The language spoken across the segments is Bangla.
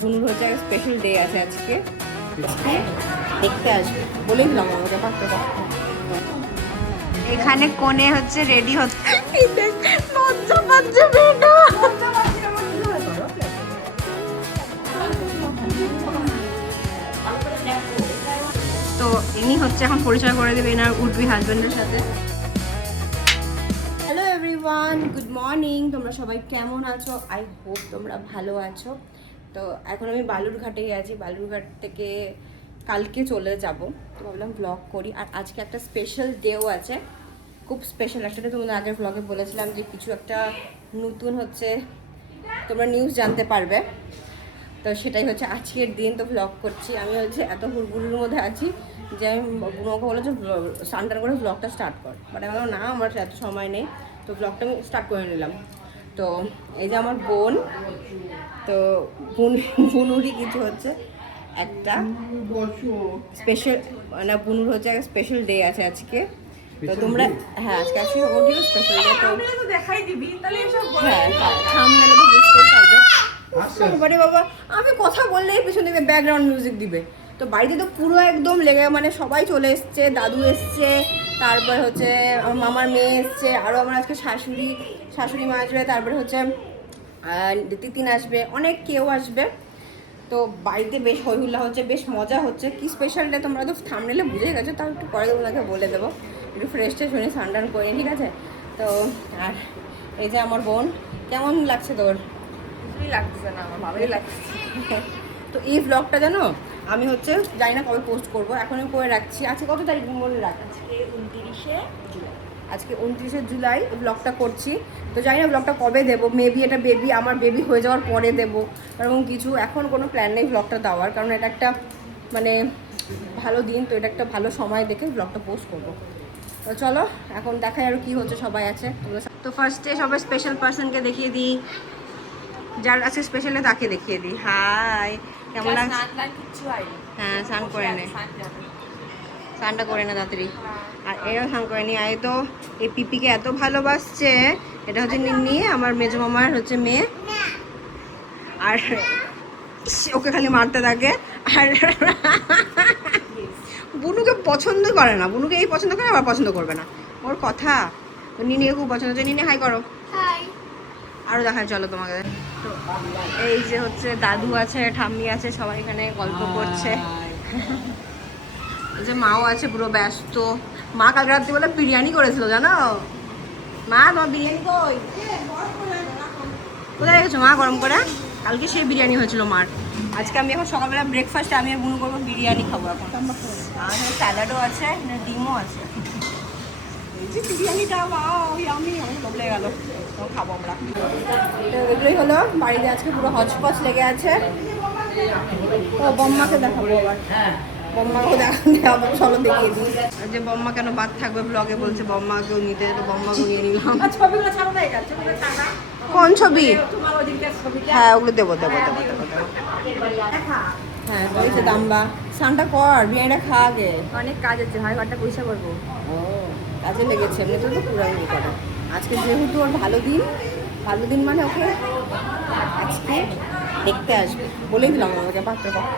বুনুর হচ্ছে স্পেশাল ডে আছে আজকে, দেখতে আসবে বলেই দিলাম আমাকে পারতো। এখানে কোণে হচ্ছে রেডি হচ্ছে, লজ্জা পাচ্ছে বেটা। তো ইনি হচ্ছে এখন পরিচয় করে দেবে এনার উডবি হাজবেন্ডের সাথে। Hello everyone, good morning. তোমরা সবাই কেমন আছো? আই হোপ তোমরা ভালো আছো। তো এখন আমি বালুরঘাটে আছি, বালুরঘাট থেকে কালকে চলে যাব। তো ভাবলাম ব্লগ করি। আর আজকে একটা স্পেশাল ডেও আছে, খুব স্পেশাল একটা। তোমাদের আগের ব্লগে বলেছিলাম যে কিছু একটা নতুন হচ্ছে, তোমরা নিউজ জানতে পারবে। তো সেটাই হচ্ছে আজকের দিন। তো ব্লগ করছি আমি, হচ্ছে এত হুড়গুড়ির মধ্যে আছি যে আমি বুনোকে বলে যে স্নান করে ব্লগটা স্টার্ট কর, বাট আমি বললাম না, আমার এত সময় নেই। তো ব্লগটা আমি স্টার্ট করে নিলাম। তো এই যে আমার বোন, তো বুনুরই কিছু হচ্ছে একটা স্পেশাল, মানে বুনুর হচ্ছে একটা স্পেশাল ডে আছে আজকে। তো তোমরা হ্যাঁ আজকে আছে ওটিও স্পেশাল ডে। তো দেখাই দিবি তাহলে হ্যাঁ থাম্বনেলে তো বুঝতেই পারবে। বাবা বাবা, আমি কথা বললেই পিছন থেকে ব্যাকগ্রাউন্ড মিউজিক দিবে। তো বাড়িতে তো পুরো একদম লেগে, মানে সবাই চলে এসছে, দাদু এসছে, তারপর হচ্ছে আমার মামার মেয়ে এসছে, আরও আমার আজকে শাশুড়ি মা আসবে, তারপরে হচ্ছে তিতিন আসবে, অনেক কেউ আসবে। তো বাড়িতে বেশ হইহুল্লা হচ্ছে, বেশ মজা হচ্ছে। কি স্পেশাল ডে তোমরা তো থাম্বনেলে বুঝে গেছো, তাও একটু পরে তোমাকে বলে দেবো। একটু ফ্রেশ ট্রেশ হয়ে স্নান করি, ঠিক আছে? তো আর এই যে আমার বোন, কেমন লাগছে তোর? কিছুই লাগছে না, আমার ভালোই লাগছে। তো এই ব্লগটা জানো আমি হচ্ছে জানি না কবে পোস্ট করবো, এখন আমি করে রাখছি। আজকে কত তারিখ বলে রাখ? আজকে 29শে জুলাই ব্লগটা করছি। তো জানি না ব্লগটা কবে দেবো, মেবি এটা আমার বেবি হয়ে যাওয়ার পরে দেবো, এরকম কিছু। এখন কোনো প্ল্যান নেই ব্লগটা দেওয়ার, কারণ এটা একটা মানে ভালো দিন, তো এটা একটা ভালো সময় দেখে ব্লগটা পোস্ট করবো। তো চলো এখন দেখাই আর কি হচ্ছে, সবাই আছে। তো ফার্স্টে সবাই স্পেশাল পার্সনকে দেখিয়ে দিই, যার আছে স্পেশালে তাকে দেখিয়ে দিই। হাই, কেমন লাগছে? হ্যাঁ স্নান করে নে, স্নানটা করে না তাড়াতাড়ি। আর এও স্নান করে নি। আয় তো এই পিপিকে এত ভালোবাসছে। এটা হচ্ছে নিন্নি, আমার মেজো মামার হচ্ছে মেয়ে। আর ওকে খালি মারতে থাকে। আর বুনুকে পছন্দ করে না, বুনুকে এই পছন্দ করে, আবার পছন্দ করবে না, ওর কথা। তো নিনিকে খুব পছন্দ হচ্ছে। নিনি হাই করো। আরও দেখায় চলো তোমাকে। তো এই যে হচ্ছে দাদু আছে, ঠাম্মি আছে, সবাই এখানে গল্প করছে। যে মাও আছে পুরো ব্যস্ত। মা কাল রাত্রি বলে বিরিয়ানি করেছিল জানো। মা তোমার বিরিয়ানি কোথায় রেখেছো মা গরম করে? কালকে সেই বিরিয়ানি হয়েছিল মার। আজকে আমি এখন সকালবেলা ব্রেকফাস্টে আমি বুনু করবো বিরিয়ানি খাবো এখন। আর স্যালাডও আছে, ডিমও আছে। এই যে বিরিয়ানিটা আমি বদলে গেল, খাবো আমরা। তো এগুলোই হলো বাড়িতে আজকে পুরো হচপচ লেগে আছে। তো বম্মাকে দেখাবো আবার, বম্মাকেও দেখাবো, চলো দেখিয়ে দিই। যে বম্মা কেন বাদ থাকবে ব্লগে বলছে, বম্মাকেও নিতে। তো বম্মাকেও নিয়ে নিলাম। কোন ছবি? হ্যাঁ ওগুলো দেবো। হ্যাঁ বলছে দাম্বা স্নানটা কর, বিরিয়ানিটা খা আগে। অনেক কাজ আছে ভাই, ঘরটা পয়সা করবো। ও কাজে লেগেছে, এমনি তো পুরানি করে। আজকে যেহেতু ওর ভালো দিন মানে ওকে আজকে দেখতে আসবে বলেই দিলাম আমাকে পাত্র পক্ষ।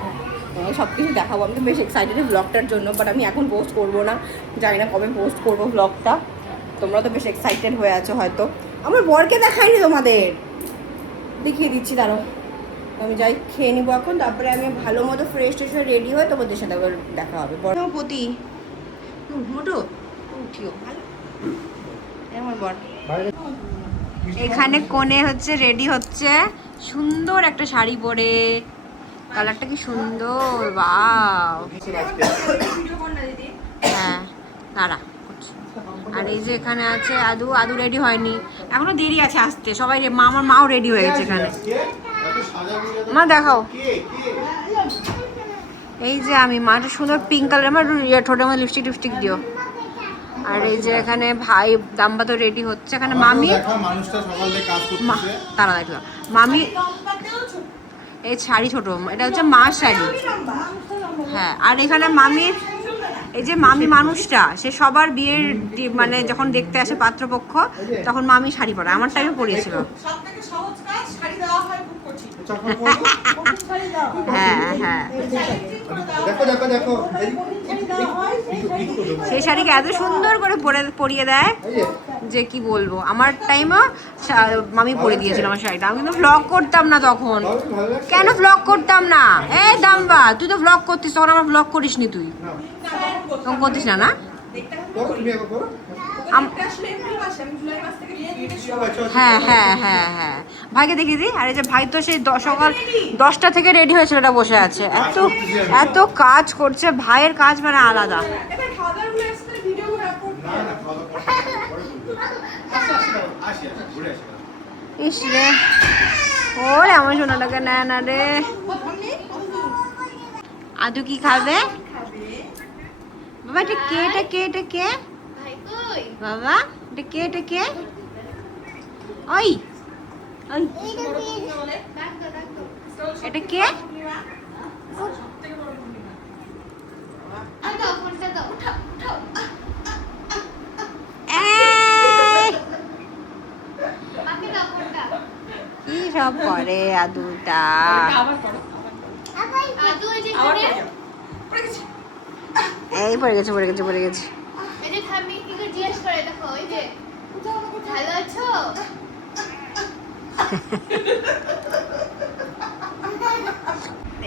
সব কিছু দেখাবো। আমি তো বেশ এক্সাইটেড ব্লগটার জন্য, বাট আমি এখন পোস্ট করবো না, জানি না কবে পোস্ট করবো ব্লগটা। তোমরা তো বেশ এক্সাইটেড হয়ে আছো হয়তো। আমার বরকে দেখাইনি তোমাদের, দেখিয়ে দিচ্ছি দাঁড়ো। আমি যাই খেয়ে নিবো এখন, তারপরে আমি ভালো মতো ফ্রেশ ট্রেশ হয়ে রেডি হয়ে তোমাদের সাথে আবার দেখা হবে। পতি মোটো উঠিও ভালো আমার বর। এখানে কোণে হচ্ছে রেডি হচ্ছে, সুন্দর একটা শাড়ি পরে, কালারটা কি সুন্দর, বাও। হ্যাঁ দাঁড়া। আর এই যে এখানে আছে আদু রেডি হয়নি, এখনো দেরি আছে আসতে। সবাই আমার মাও রেডি হয়ে গেছে এখানে। মা দেখাও, এই যে আমি মাটা সুন্দর পিঙ্ক কালার, আমার ঠোঁটের মধ্যে লিপস্টিক দিও। আর এই যে এখানে ভাই দাম্বা তো রেডি হচ্ছে। এখানে মামি তারা দেখলাম মামি এই শাড়ি ছোট, এটা হচ্ছে মার শাড়ি। হ্যাঁ আর এখানে মামির এই যে মামি মানুষটা, সে সবার বিয়ের মানে যখন দেখতে আসে পাত্রপক্ষ, তখন মামি শাড়ি পরে। আমার টাইমে পরিয়েছিল। হ্যাঁ হ্যাঁ দেখো দেখো দেখো সেই শাড়িকে এত সুন্দর করে পরিয়ে দেয় যে কি বলবো। আমার টাইমও মামি পরে দিয়েছিল আমার শাড়িটা, আমি কিন্তু ভ্লগ করতাম না তখন। কেন ভ্লগ করতাম না? এই দাম্বা, তুই তো ভ্লগ করতিস তখন, আমার ভ্লগ করিস নি তুই, তখন করতিস না না? হ্যাঁ হ্যাঁ হ্যাঁ হ্যাঁ, ভাইকে দেখিয়ে দিই। আর এই যে ভাই তো সেই সকাল 10টা থেকে রেডি হয়েছিল, এটা বসে আছে, এত এত কাজ করছে। ভাইয়ের কাজ মানে আলাদা। ইস রে, ওরে আমার সোনাটাকে নেয় না রে। আদু কি খাবে বাবা? এটা কে? এটা কে? এটা কে বাবা? এটা কে? এটা কে? ওই ওই, এটা কে? কি সব করে আদুটা? এই পড়ে গেছে পড়ে গেছে পড়ে গেছে।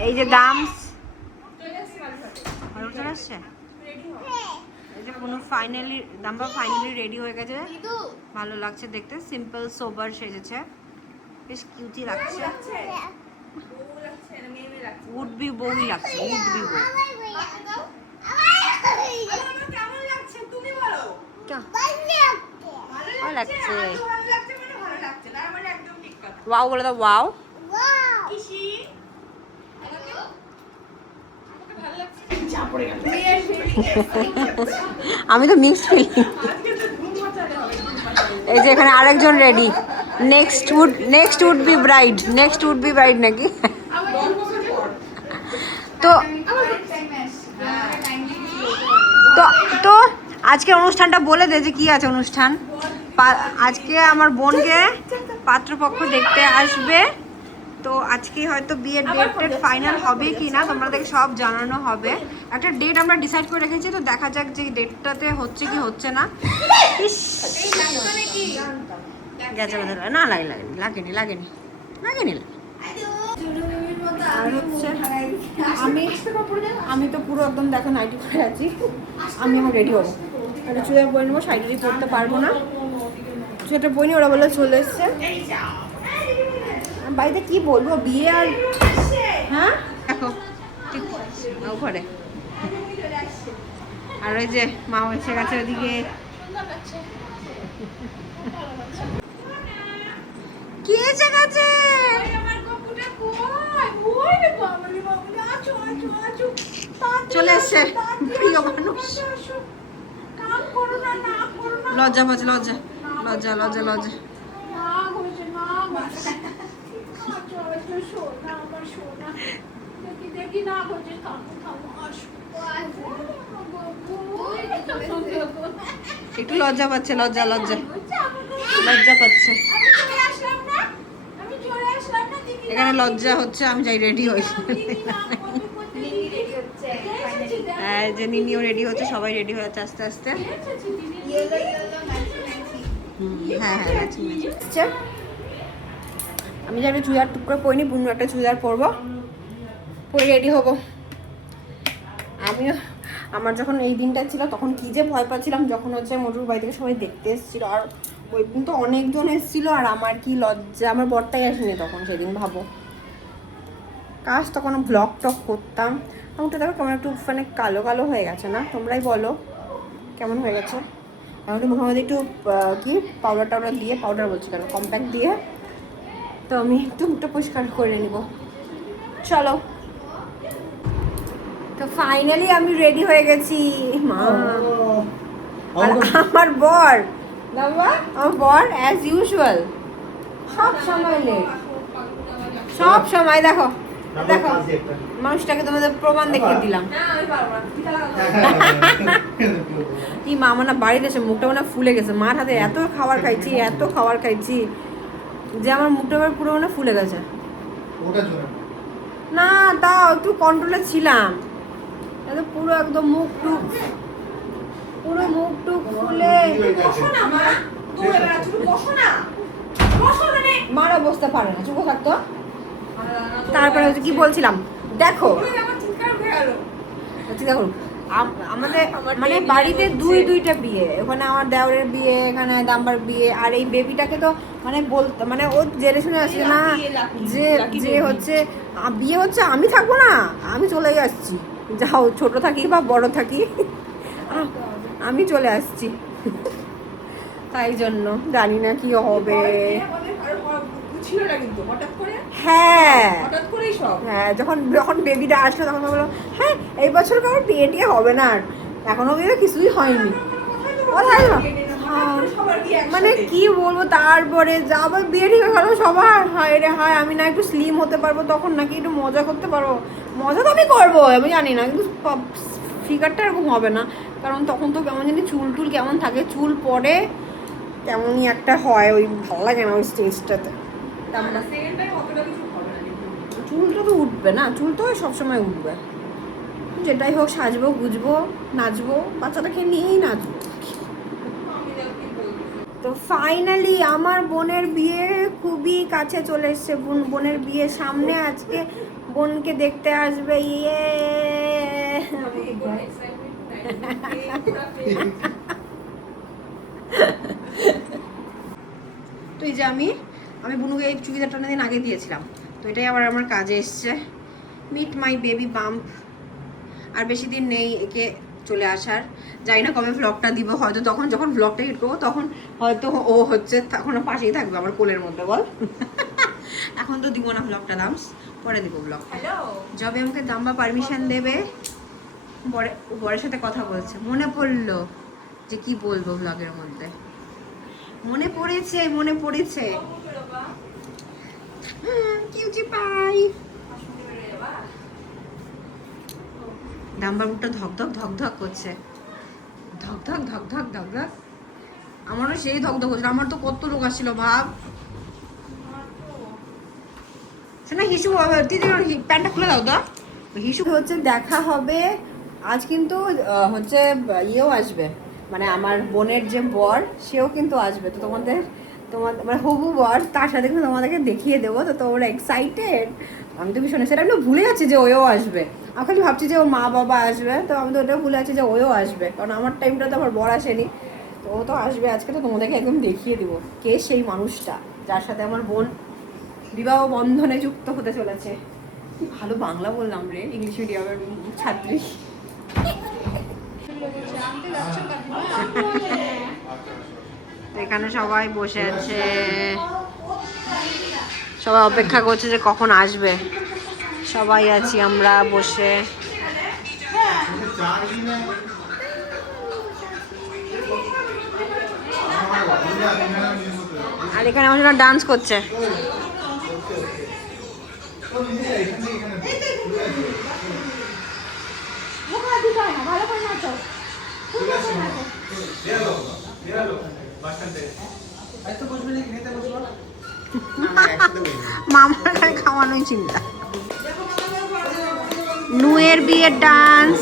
এই যে ডান্স চলে আসছে। এই যে কোনো ফাইনালি দাম্বা ফাইনালি রেডি হয়ে গেছে, ভালো লাগছে দেখতে, সিম্পল সোবার সেজেছে, বেশ কিউটি লাগছে। উড বি বউই লাগছে, উড বি বউ। ভালো লাগছে, ওয়াও বলে দাও, ওয়াও। আমি তো মিক্সড ফিলিং। এই যে এখানে আরেকজন ready, next would be bride, next would be bride নাকি? তো তো তো আজকের অনুষ্ঠানটা বলে দে যে কি আছে অনুষ্ঠান। আজকে আমার বোনকে পাত্রপক্ষ দেখতে আসবে, তো আজকে হয়তো বিয়ের ডেট ফাইনাল হবে কি না তোমাদেরকে সব জানানো হবে। একটা ডেট আমরা ডিসাইড করে রেখেছি, তো দেখা যাক যে ডেটটাতে হচ্ছে কি হচ্ছে না। গেছে না, লাগেনি লাগেনি লাগেনি। আর হচ্ছে আমি তো পুরো একদম দেখো নাইটি পরে আছি, আমি এখন রেডি হবো, একটা চুড়িদার পরে নেবো, শাড়ি পরতে পারবো না, সেটা পরিনি। ওরা বলে চলে এসছে বাড়িতে, কি বলবো বিয়ে আর। হ্যাঁ দেখো ঠিক ঘরে, আর ওই যে মা এসে গেছে ওদিকে। কি এসে গেছে? চলে এসছে প্রিয় মানুষ। লজ্জা পাচ্ছে, লজ্জা লজ্জা লজ্জা লজ্জা। একটু লজ্জা পাচ্ছে, লজ্জা লজ্জা লজ্জা পাচ্ছে। এখানে লজ্জা হচ্ছে, আমি যাই রেডি হই। যে নিনিও রেডি হচ্ছে, সবাই রেডি হয়ে যাচ্ছে আস্তে আস্তে। হ্যাঁ হ্যাঁ আমি যাবে চুড়িদার টুক করে পরিনি, বুনু একটা চুড়িদার পরবো, পরে রেডি হবো। আমিও আমার যখন এই দিনটা ছিল তখন কি যে ভয় পাচ্ছিলাম, যখন হচ্ছে মোটর বাড়ি থেকে সবাই দেখতে এসেছিলো, আর ওই দিন তো অনেকজন এসেছিলো, আর আমার কি লজ্জা, আমার বরটাই আসেনি তখন সেদিন। ভাবো কাজ তখন ব্লগ টক করতাম। আমারটা দেখো কেমন একটু মানে কালো কালো হয়ে গেছে না? তোমরাই বলো কেমন হয়ে গেছে। এখন একটু মুখের মধ্যে একটু কি পাউডার দিয়ে, পাউডার বলছি কেন, কম্প্যাক্ট দিয়ে, তো আমি একটু মুখটা পরিষ্কার করে নিব। চলো, তো ফাইনালি আমি রেডি হয়ে গেছি। মা আর আমার বর, আমার বর অ্যাজ ইউজুয়াল সব সময় লেট, সব সময়। দেখো দেখো মানুষটাকে তোমাদের প্রমাণ দেখিয়ে দিলাম। কি মা আমার না বাড়িতে এসে মুখটা মানে ফুলে গেছে, মার হাতে এত খাবার খাইছি, এত খাবার খাইছি যে আমার মুখটা এবার পুরো মানে ফুলে গেছে। ওটার জন্য না তাও একটু কন্ট্রোলে ছিলাম, এটা পুরো একদম মুখ টুক খুলে মারা বসতে পারে না, চুপ থাকতো। তারপরে হচ্ছে কি বলছিলাম, দেখো দেখো আমাদের মানে বাড়িতে দুইটা বিয়ে, ওখানে আমার দেওরের বিয়ে, এখানে দাম্বার বিয়ে, আর এই বেবিটাকে তো মানে বলতে মানে ও জেনে শুনে আসছে না যে যে হচ্ছে বিয়ে হচ্ছে, আমি থাকবো না, আমি চলেই আসছি, যাও ছোট থাকি বা বড় থাকি আমি চলে আসছি। তাই জন্য জানি না কি হবে। হ্যাঁ হ্যাঁ, যখন বেবিটা আসলো তখন বললো হ্যাঁ এই বছর কারোর বিয়ে টিয়ে হবে না, আর এখনো কিন্তু কিছুই হয়নি। মানে কি বলবো, তারপরে আবার বিয়ে ঠিক হয়ে গেল সবার, হায় রে হায়, আমি না একটু স্লিম হতে পারবো তখন, নাকি একটু মজা করতে পারবো। মজা তো আমি করবো, আমি জানি না, কিন্তু ফিগারটা এরকম হবে না, কারণ তখন তো কেমন জানি চুল টুল কেমন থাকে, চুল পরে কেমনই একটা হয়, ওই ভালো লাগে না ওই স্টেজটাতে। চুলটা তো উঠবে না, চুল তো সবসময় উঠবে, যেটাই হোক সাজবো গুজবো নাচবো, বাচ্চাটাকে নিয়েই নাচবো। তো ফাইনালি আমার বোনের বিয়ে খুবই কাছে চলে এসছে, বোনের বিয়ে সামনে, আজকে বোনকে দেখতে আসবে। ইয়ে তো এই যে আমি বুনুকে এই চুড়িদারটা দিন আগে দিয়েছিলাম, তো এটাই আবার আমার কাজে এসছে। মিট মাই বেবি বাম্প, আর বেশি দিন নেই একে চলে আসার, জানি না কবে ভ্লগটা দিব, হয়তো তখন যখন ভ্লগটা হিট করবো তখন হয়তো ও হচ্ছে তখন পাশেই থাকবে আমার কোলের মধ্যে, বল। এখন তো দিব না ভ্লগটা, দামস পরে দিব ভ্লগ। যবে আমাকে দাম্বা পারমিশন দেবে, বরের সাথে কথা বলছে, মনে পড়লো যে কি বলবো ভ্লগের মধ্যে, মনে পড়েছে কিউচি পাই। দাম্বার মুখটা ধক করছে, ধক। আমারও সেই ধক করছিল, আমার তো কত রোগ আসছিল ভাব। শোনা হিসু, প্যান্টটা খুলে দাও তো। হিসু হচ্ছে দেখা হবে আজ, কিন্তু হচ্ছে ইয়েও আসবে, মানে আমার বোনের যে বর সেও কিন্তু আসবে, তো তোমার মানে হবু বর, তার সাথে কিন্তু তোমাদেরকে দেখিয়ে দেবো, তো তোমরা এক্সাইটেড। আমি তো ভীষণ সেটা আমি ভুলে যাচ্ছি যে ওও আসবে, আমি খালি ভাবছি যে ও মা বাবা আসবে, তো আমি তো ওটাও ভুলে যাচ্ছি যে ওও আসবে, কারণ আমার টাইমটা তো আমার বর আসেনি, তো ও তো আসবে আজকে, তো তোমাদেরকে একদম দেখিয়ে দেবো কে সেই মানুষটা যার সাথে আমার বোন বিবাহ বন্ধনে যুক্ত হতে চলেছে। কি ভালো বাংলা বললাম রে, ইংলিশ মিডিয়ামের ছাত্রী। এখানে সবাই বসে আছে, সবাই অপেক্ষা করছে যে কখন আসবে, সবাই আছি আমরা বসে। আর এখানে আমার জন্য ডান্স করছে। মামার খাওয়ানোই চিন্তা। নুয়ের বিয়ের ডান্স,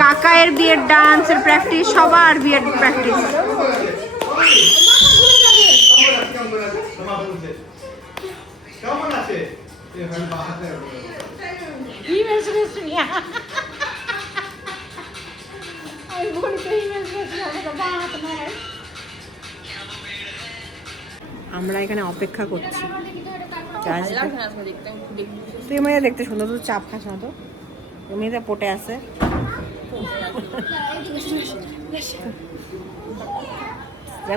কাকায়ের বিয়ের ডান্সের প্র্যাকটিস, সবার বিয়ের প্র্যাকটিস। আমরা এখানে অপেক্ষা করছি, তুই মেয়ে দেখতে সুন্দর, তো চাপ খাস না তো, এমনিতে পটে আছে।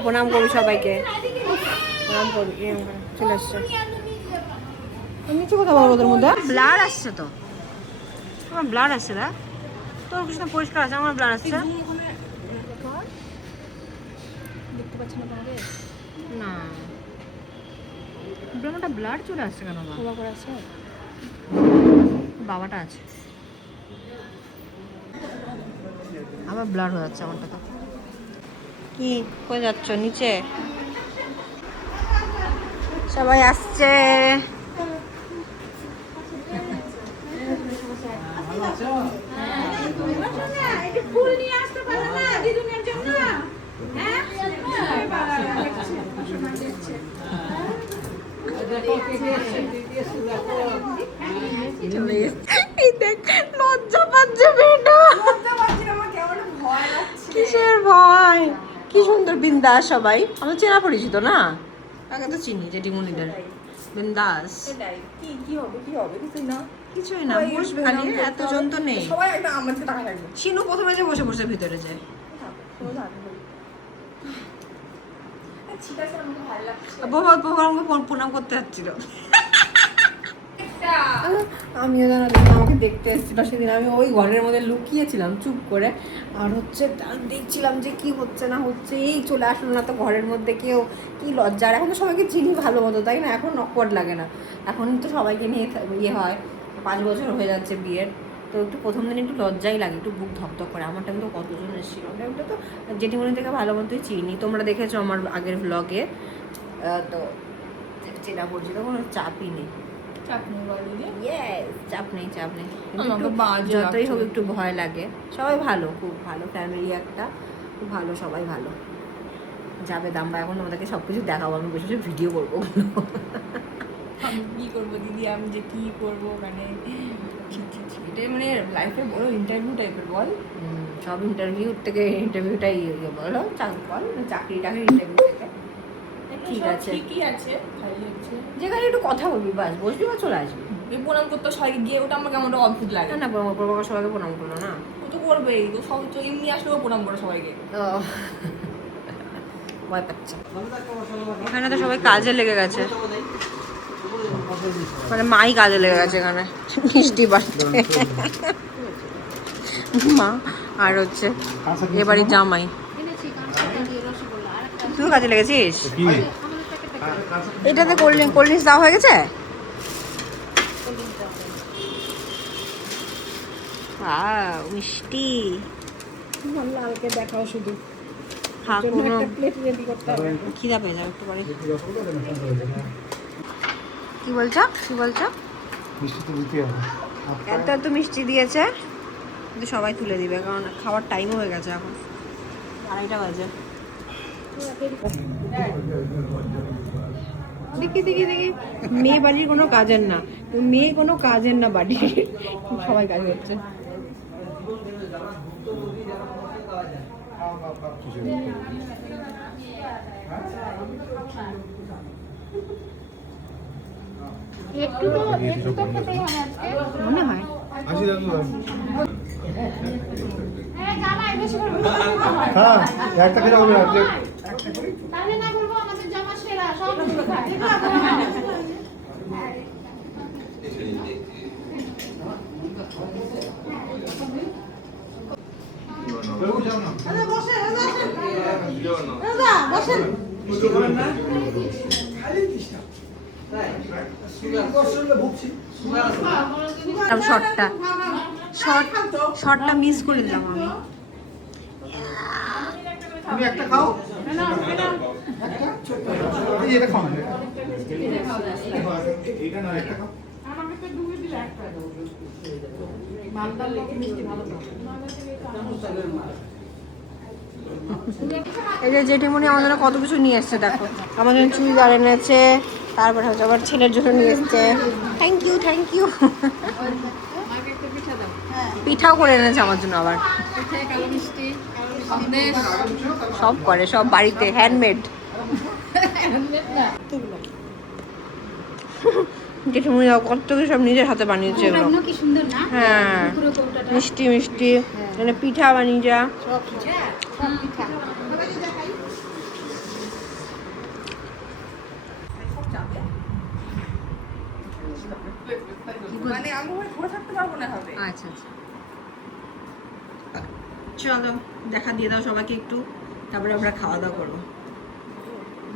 প্রণাম করবি সবাইকে, প্রণাম করবি, চলে আসছে নিচে কোথাও বলো, ওদের মধ্যে ব্লার আসছে, তো আমার ব্লার আসছে না, তোর কিছু পরিষ্কার আছে, আমার ব্লার আসছে না, ব্রাহ্মণটা ব্লাড চলে আসছে কেন? বাবাটা আছে, আমার ব্লাড হয়ে যাচ্ছে আমারটা। তো কি কই যাচ্ছ? নিচে সবাই আসছে, একটু ফুল নিয়ে আসতে পারো না দিদুনের জন্য? হ্যাঁ লজ্জা পাচ্ছে মেয়েটা। কিসের ভয়? কি সুন্দর বিন্দাস সবাই। আমরা চেনা পরিচিত না, আগে তো চিনি জেঠিমণিদের। বিন্দাস কি হবে কিছু না। কিছুই না, বসবে খালি, এতজন তো নেই। সবাই একদম আমার দিকে তাকায় থাকবে। শিনু প্রথমে যে বসে বসে ভিতরে যায়। ঠিক আছে, আমাকে ভালো লাগছে। বাবা আমাকে প্রণাম করতে যাচ্ছিল। একটা আমিও জানা আমাকে দেখতে এসেছিল সেদিন। আমি ওই ঘরের মধ্যে লুকিয়েছিলাম চুপ করে, আর হচ্ছে দেখছিলাম যে কি হচ্ছে না হচ্ছে। এই চলে আসলো না তো ঘরের মধ্যে কেউ, কি লজ্জা। আর এখন তো সবাইকে চিনি ভালো মতো, তাই না? এখন অকওয়ার্ড লাগে না, এখন তো সবাইকে নিয়ে ইয়ে হয়। 5 বছর হয়ে যাচ্ছে বিয়ের, তো একটু প্রথম দিন একটু লজ্জাই লাগে, একটু বুক ধপধপ করে। আমার টাইম তো কতজন এসেছিল, টাইমটা তো জেঠিমণি থেকে ভালো মতোই চিনি। তোমরা দেখেছো আমার আগের ব্লগে, তো চেনা পরিচিত, কোনো চাপই নেই। চাপ নেই কিন্তু আমাকে একটু বাজে যতই হোক লাগছে। একটু ভয় লাগে। সবাই ভালো, খুব ভালো ফ্যামিলি একটা, খুব ভালো, সবাই ভালো। যাবে দাম্বা, এখন তোমাদেরকে সব কিছু দেখাবো, আমি বসে বসে ভিডিও করবো। আমি কি করবো দিদি, আমি যে কি করবো মানে এটাই মানে লাইফে বড় ইন্টারভিউ টাইপের বল। সব ইন্টারভিউ থেকে ইন্টারভিউটাই ইয়ে বলো, চাকরি ইন্টারভিউ থেকে। ঠিক আছে, ঠিকই আছে, খালি হচ্ছে যেখানে একটু কথা বলবি, বাস বসবি বা চলে আসবি। এই প্রণাম করতে সবাইকে গিয়ে ওটা আমার কেমন অদ্ভুত লাগে। না প্রভাকর সবাইকে প্রণাম করলো না। ও তো করবেই, তো সব তো এমনি আসলেও প্রণাম করে সবাইকে। ভয় পাচ্ছে। এখানে তো সবাই কাজে লেগে গেছে, মানে মাই কাজে লেগে গেছে এখানে মিষ্টি বাড়িতে। মা আর হচ্ছে এবারে জামাই। তুই কাজে লেগেছিস? এটাতে কোল্ড ড্রিঙ্কস দেওয়া হয়ে গেছে। মিষ্টি লালকে দেখাও শুধু খিদা পেয়ে যাবে একটু পরে। কি বলছো? মিষ্টি তো দিতে হবে। এত মিষ্টি দিয়েছে, কিন্তু সবাই তুলে দিবে, কারণ খাওয়ার টাইমও হয়ে গেছে, এখন 2:30 বাজে। দেখি মেয়ে বাড়ির কোনো কাজের না, মেয়ে কোনো কাজের না বাড়ির, সবাই কাজ করছে। মনে হয় হ্যাঁ, একটা খেলে হবে না। শর্টটা মিস করে দিলাম আমি। তুমি একটা খাও, এই এটা খাও না। এইটা না, একটা খাও। এই যে জেঠিমণি আমার জন্য কত কিছু নিয়ে এসছে, দেখো আমার জন্য চুড়িদার এনেছে, তারপরে হচ্ছে আবার ছেলের জন্য নিয়ে এসছে। Thank you. পিঠাও করে এনেছে আমার জন্য আবার, সব করে, সব বাড়িতে হ্যান্ডমেড। জেঠিমণি কত কিছু সব নিজের হাতে বানিয়েছে এগুলো। হ্যাঁ, মিষ্টি মানে পিঠা বানিয়েছে। মানে আমি ঘরে থাকতে পারবো না হবে। আচ্ছা, চলো দেখা দিয়ে দাও সবাইকে একটু, তারপরে আমরা খাওয়া দাওয়া করবো।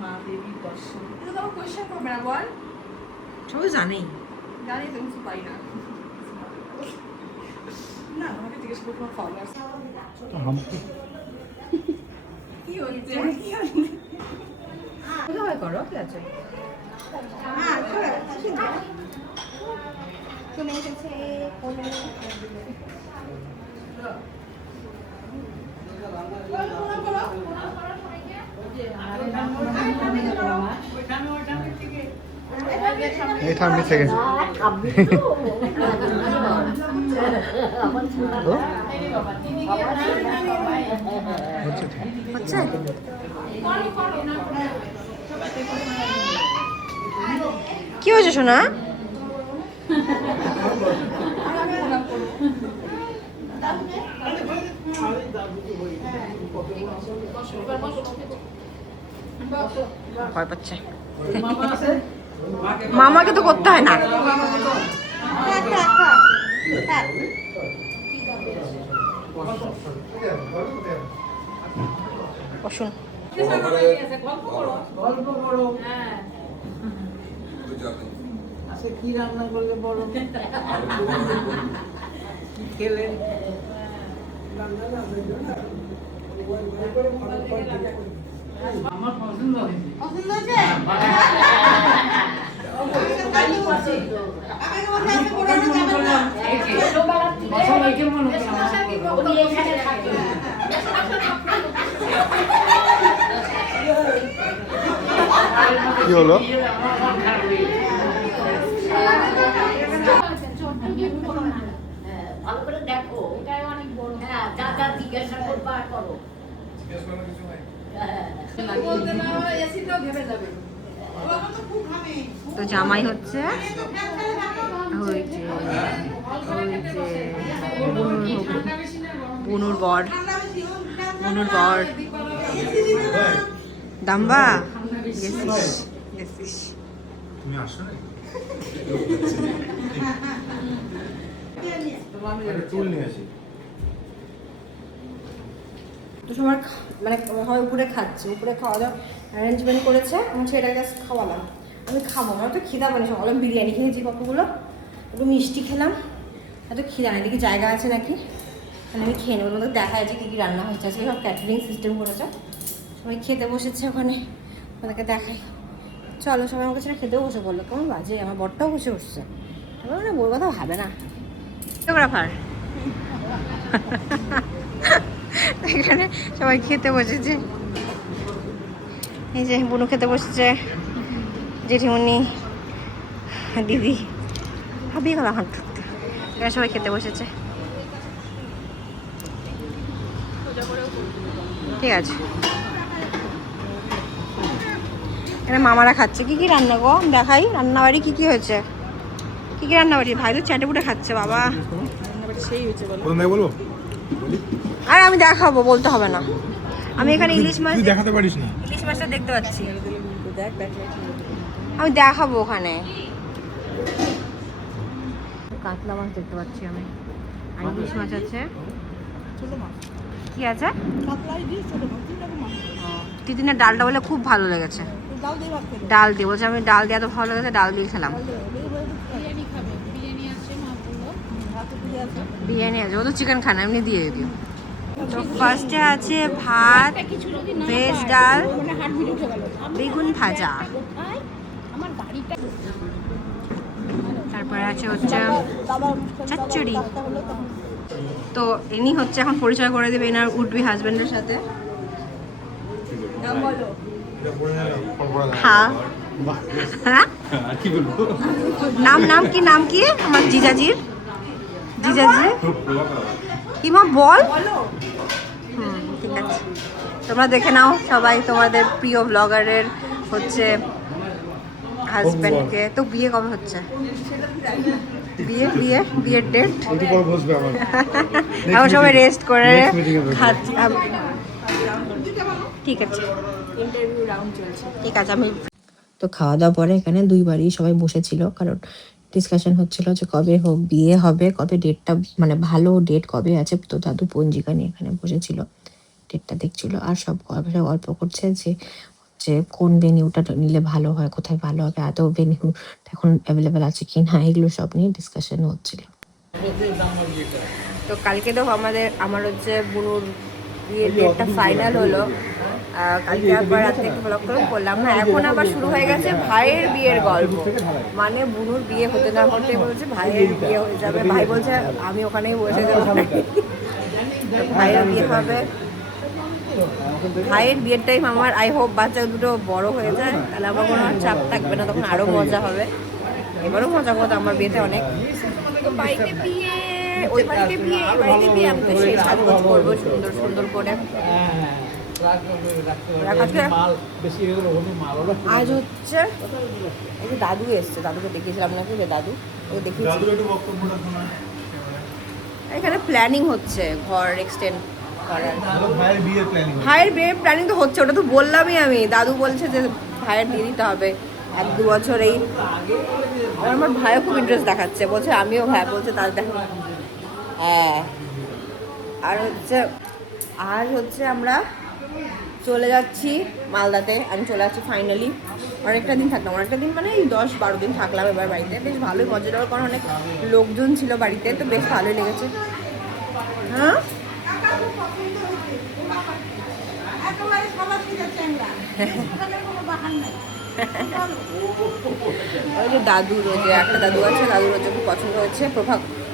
মা দেবী দর্শন, এটা তো আমার কোয়েশ্চেন করবে না বল। সবাই জানেই। জানি তো কিছু পাই না। না আমাকে জিজ্ঞেস করবো তোমার ফলোয়ার্স কি হচ্ছে। করো, কি আছে? চলে এসেছে কোলে। এই থামবি সেকেন্ড হচ্ছে কি হয়েছে শোনা? ভয় পাচ্ছে। মামাকে তো করতে হয় না। বসুন। কি রান্না করলে বড় কি খেলে আমার পছন্দ হয়েছে। কি হলো? ভালো করে দেখো, এটাই অনেক বড়। হ্যাঁ, যা যা জিজ্ঞাসা করবা করো। তো জামাই হচ্ছে বুনুর বর। দাম্বা গেছিস। তুমি আসো না চুল নিয়ে আসি। তো সবার মানে হয় উপরে খাচ্ছে, উপরে খাওয়া দাওয়া অ্যারেঞ্জমেন্ট করেছে, আমি সেটাকে জাস্ট খাওয়ালাম। আমি খাবো, আমার তো খিদা পানি, সকালে বিরিয়ানি খেয়েছি কতগুলো, একটু মিষ্টি খেলাম, এত খিদা নেই। দেখি জায়গা আছে নাকি, মানে আমি খেয়ে নেবো। তোমাদের দেখা যাচ্ছে কী কী রান্না হচ্ছে, আজকে সব ক্যাটারিং সিস্টেম করেছে, সবাই খেতে বসেছে ওখানে, ওদেরকে দেখাই। চলো সবাই আমার কাছে খেতেও বসে বললো, কেমন বাজে, আমার বরটাও বসে বসছে, না বলবো তো ভাবে না। ফটোগ্রাফার এখানে সবাই খেতে বসেছে, এই যে বুনু খেতে বসেছে, জেঠিমণি, দিদি, হাবিয়ে গেল হাঁটতে, এখানে সবাই খেতে বসেছে। ঠিক আছে, এখানে মামারা খাচ্ছে। কি কি রান্না গো দেখাই, রান্নাবাড়ি কি কি হয়েছে, কি কি রান্নাবাড়ি? ভাই তো চ্যাটে পুটে খাচ্ছে বাবা। বলবো আর আমি দেখাবো, বলতে হবে না। আমি এখানে ইলিশ মাছ দেখাতে পারিস না। ইলিশ মাছটা দেখতে পাচ্ছি, আমি দেখাবো ওখানে। কাতলা মাছ দেখতে পাচ্ছি আমি, আর ইলিশ মাছ আছে। কি আছে? তিতিনের ডালটা বলে খুব ভালো লেগেছে, ডাল দিয়ে বলছে, আমি ডাল দিয়ে এত ভালো লেগেছে, ডাল দিয়ে খেলাম। বিরিয়ানি আছে, ও তো চিকেন খায় না, এমনি দিয়ে দিও। তো ফার্স্টে আছে ভাত, ভেজ ডাল, বেগুন ভাজা, তারপরে আছে হচ্ছে চচ্চড়ি। তো ইনি হচ্ছে এখন পরিচয় করে দেবে এনার উডবি হাজবেন্ডের সাথে। হ্যাঁ হ্যাঁ, নাম নাম কি, নাম কি আমার জিজাজির? জিজাজি কি মা বল? ঠিক আছে, তোমরা দেখে নাও সবাই তোমাদের প্রিয় ব্লগারের হচ্ছে হাজবেন্ডকে। তো বিয়ে কবে হচ্ছে? বিয়ের ডেট এখন সবাই রেস্ট করে খাচ্ছে। ঠিক আছে, ইন্টারভিউ রাউন্ড চলছে। ঠিক আছে। আমি তো খাওয়া দাওয়া পরে এখানে দুইবারই সবাই বসেছিল, কারণ ডিসকাশন হচ্ছিল যে কবে বিয়ে হবে, কবে ডেটটা মানে ভালো ডেট কবে আছে। তো দাদু পঞ্জিকা নিয়ে এখানে বসেছিল, ডেটটা দেখছিল, আর সব গল্প করছে যে কোন ভেনিউটা নিলে ভালো হয়, কোথায় ভালো হবে, আদৌ ভেনিউ এখন অ্যাভেলেবেল আছে কি না, এগুলো সব নিয়ে ডিসকাশন হচ্ছিল। তো কালকে তো আমার হচ্ছে বুনুর বিয়ের ডেটটা ফাইনাল হলো, কালকে একবার রাত থেকে ব্লগ করে বললাম না, এখন আবার শুরু হয়ে গেছে ভাইয়ের বিয়ের গল্প। মানে বুনুর বিয়ে হতে না হতে বলছে ভাইয়ের বিয়ে হয়ে যাবে, ভাই বলছে আমি ওখানেই বসে যাবো। ভাইয়ের বিয়ে হবে, ভাইয়ের বিয়ের টাইম আমার আই হোপ বাচ্চা দুটো বড় হয়ে যায়, তাহলে আমার কোনো আর চাপ থাকবে না, তখন আরও মজা হবে। এবারও মজা করতো আমার বিয়েতে অনেক। তো বাড়িতে বিয়ে, ওই বাড়িতে বিয়ে, এই বাড়িতে বিয়ে, আমি তো সেই সাজগোজ করবো সুন্দর সুন্দর করে। আজ হচ্ছে এই যে দাদু এসছে, দাদুকে দেখিয়েছিলাম নাকি, যে দাদু ওকে দেখিয়েছি। এখানে প্ল্যানিং হচ্ছে ঘর এক্সটেন্ড করার। ভাইয়ের বিয়ের প্ল্যানিং তো হচ্ছে, ওটা তো বললামই আমি। দাদু বলছে যে ভাইয়ের দিয়ে দিতে হবে 1-2 বছর। এই আমার ভাইও খুব ইন্টারেস্ট দেখাচ্ছে, বলছে আমিও ভাই, বলছে তার দেখো। হ্যাঁ, আর হচ্ছে আমরা চলে যাচ্ছি মালদাতে। আমি চলে যাচ্ছি ফাইনালি। অনেকটা দিন থাকলাম, অনেকটা দিন মানে এই 10-12 দিন থাকলাম এবার বাড়িতে। বেশ ভালোই মজা দেওয়ার, কারণ অনেক লোকজন ছিল বাড়িতে, তো বেশ ভালোই লেগেছে। হ্যাঁ, ওই যে দাদুর, ওই যে একটা দাদু আছে, দাদুর হচ্ছে খুব পছন্দ হয়েছে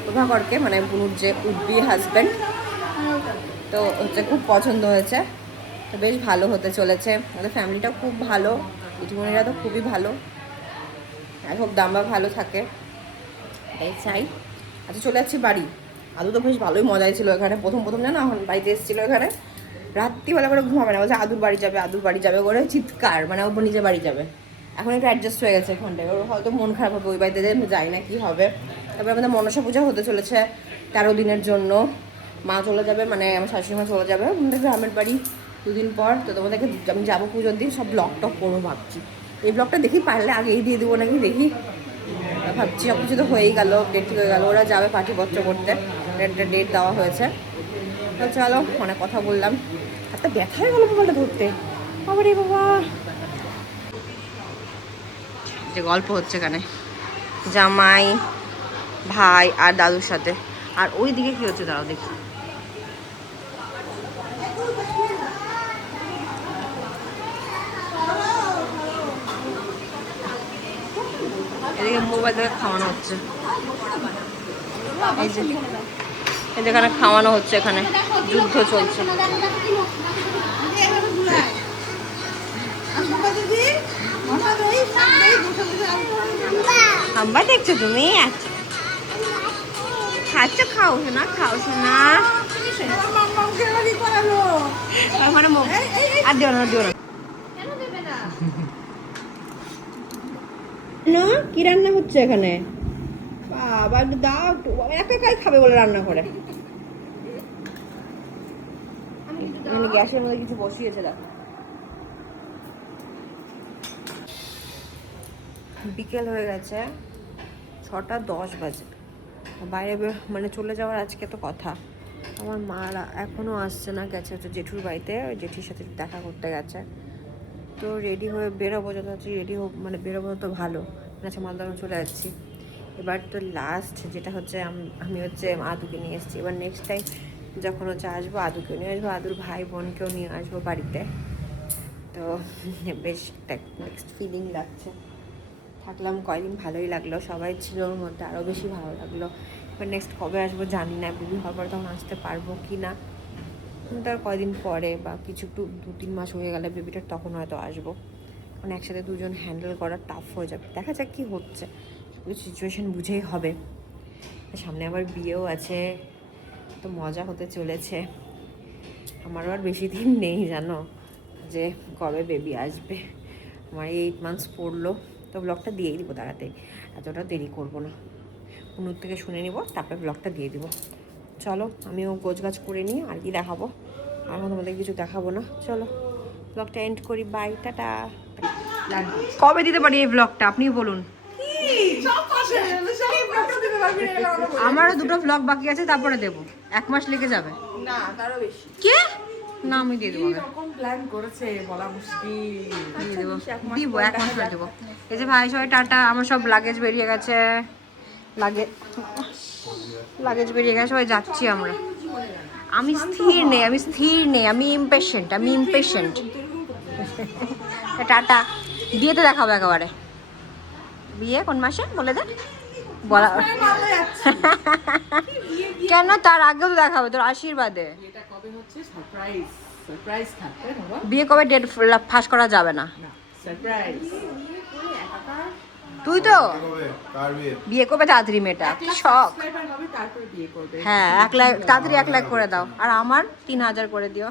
প্রভাকরকে, মানে বুনুর যে উডবি হাজব্যান্ড, তো হচ্ছে খুব পছন্দ হয়েছে। তো বেশ ভালো হতে চলেছে, আমাদের ফ্যামিলিটাও খুব ভালো, ইটিমনিরা তো খুবই ভালো। আই হোপ দাম্বা ভালো থাকে, এটাই চাই। আচ্ছা, চলে যাচ্ছি বাড়ি। আদু তো বেশ ভালোই মজাই ছিল এখানে, প্রথম জানো, এখন বাড়িতে এসেছিলো এখানে, রাত্রিবেলা করে ঘুমাবে না, বলছে আদুর বাড়ি যাবে করে চিৎকার, মানে ও নিজে বাড়ি যাবে। এখন একটু অ্যাডজাস্ট হয়ে গেছে এখানটায়, ওর হয়তো মন খারাপ হবে ওই বাড়িতে, যাই না কি হবে। তারপরে আমাদের মনসা পূজা হতে চলেছে 13 দিনের জন্য। মা চলে যাবে, মানে আমার শাশুড়ি মা চলে যাবে আমাদের গ্রামের বাড়ি 2 দিন পর। তো তোমাদেরকে আমি যাবো পুজোর দিন, সব ব্লগ টক করবো ভাবছি। এই ব্লগটা দেখি পারলে আগেই দিয়ে দেবো নাকি দেখি, ভাবছি। সব কিছু তো হয়েই গেল, ডেট ঠিক হয়ে গেলো, ওরা যাবে পার্টিপত্র করতে, একটা ডেট দেওয়া হয়েছে। তো চলো, অনেক কথা বললাম, একটা ব্যথা হয়ে গেলো মোবাইলটা ধরতে। বাবারে বাবা, যে গল্প হচ্ছে এখানে জামাই, ভাই আর দাদুর সাথে। আর ওই দিকে কি হচ্ছে দাঁড়াও দেখি। এদিকে মোবাইল থেকে খাওয়ানো হচ্ছে, এই যে যেখানে খাওয়ানো হচ্ছে, এখানে যুদ্ধ চলছে। আম্বা দেখছো তুমি? আচ্ছা, খাচ্ছ, খাও শোনা, খাও শোনা। আর দিও না, দিও না। না, কি রান্না হচ্ছে এখানে? বাবা একটু দাও, একটু একাই খাবে বলে রান্না করে। মানে গ্যাসের মধ্যে কিছু বসিয়েছে, দেখো। বিকেল হয়ে গেছে, 6:10 বাজে। বাইরে মানে চলে যাওয়ার আজকে তো কথা। আমার মারা এখনও আসছে না, গেছে হচ্ছে জেঠুর বাড়িতে, ওই জেঠির সাথে দেখা করতে গেছে। তো রেডি হয়ে বেরোবো, যত রেডি হোক, মানে বেরোবো তো ভালো। আচ্ছা, মালদা চলে যাচ্ছি। এবার তো লাস্ট যেটা হচ্ছে, আমি হচ্ছে আদুকে নিয়ে এসেছি। এবার নেক্সট টাইম যখন হচ্ছে আসবো, আদুকেও নিয়ে আসবো, আদুর ভাই বোনকেও নিয়ে আসবো বাড়িতে। তো বেশ নেক্সট ফিলিং লাগছে। থাকলাম কয়দিন, ভালোই লাগলো, সবাই ছিল ওর মধ্যে, আরও বেশি ভালো লাগলো। এবার নেক্সট কবে আসবো জানি না, বেবি হওয়ার পরে তখন আসতে পারবো কি না, তার কয়দিন পরে বা কিছু একটু 2-3 মাস হয়ে গেলে বেবিটার, তখন হয়তো আসবো। মানে একসাথে দুজন হ্যান্ডেল করা টাফ হয়ে যাবে, দেখা যাক কী হচ্ছে, সিচুয়েশান বুঝেই হবে। সামনে আবার বিয়েও আছে, তো মজা হতে চলেছে। আমারও আর বেশি দিন নেই জানো, যে কবে বেবি আসবে। আমার 8 মান্থস পড়লো, তো ব্লগটা দিয়েই দিব তাড়াতাড়ি, এতটা দেরি করবো না। অনুর থেকে শুনে নিব, তারপরে ব্লগটা দিয়ে দিব। চলো, আমিও গোছগাছ করে নিই, আর কি দেখাবো, আর তোমাদের কিছু দেখাবো না। চলো ব্লগটা এন্ড করি, বাই, টাটা। কবে দিতে পারি এই ব্লগটা আপনি বলুন? আমারও 2টো ব্লগ বাকি আছে, তারপরে দেবো। 1 মাস লেগে যাবে না, তারও বেশি। কে? না, আমি দিয়ে দেবো, এরকম প্ল্যান করেছে বলা মুশকিল। দিয়ে দেবো, দিব 1 মাস পরে দেবো। এই যে ভাই সবাই টাটা, আমার সব লাগেজ বেরিয়ে গেছে, লাগেজ বেরিয়ে গেছে, সবাই যাচ্ছি আমরা। আমি স্থির নেই, আমি ইমপেশেন্ট। টাটা। বিয়েতে দেখাবো একেবারে। বিয়ে কোন মাসে বলে দে, বলা কেন, তার আগেও তো দেখাবো তোর আশীর্বাদে। এটা কবে হচ্ছে? সারপ্রাইজ থাকবে বাবা। বিয়ে কবে ডেট ফাঁস করা যাবে না। সারপ্রাইজ। তুই তো কার বিয়ে? বিয়ে করবে তাড়াতাড়ি মেয়েটা, কি শখ। সাবস্ক্রাইবার হবে তারপরে বিয়ে করবে। হ্যাঁ 1 লাখ তাড়াতাড়ি 1 লাখ করে দাও, আর আমার 3000 করে দিও।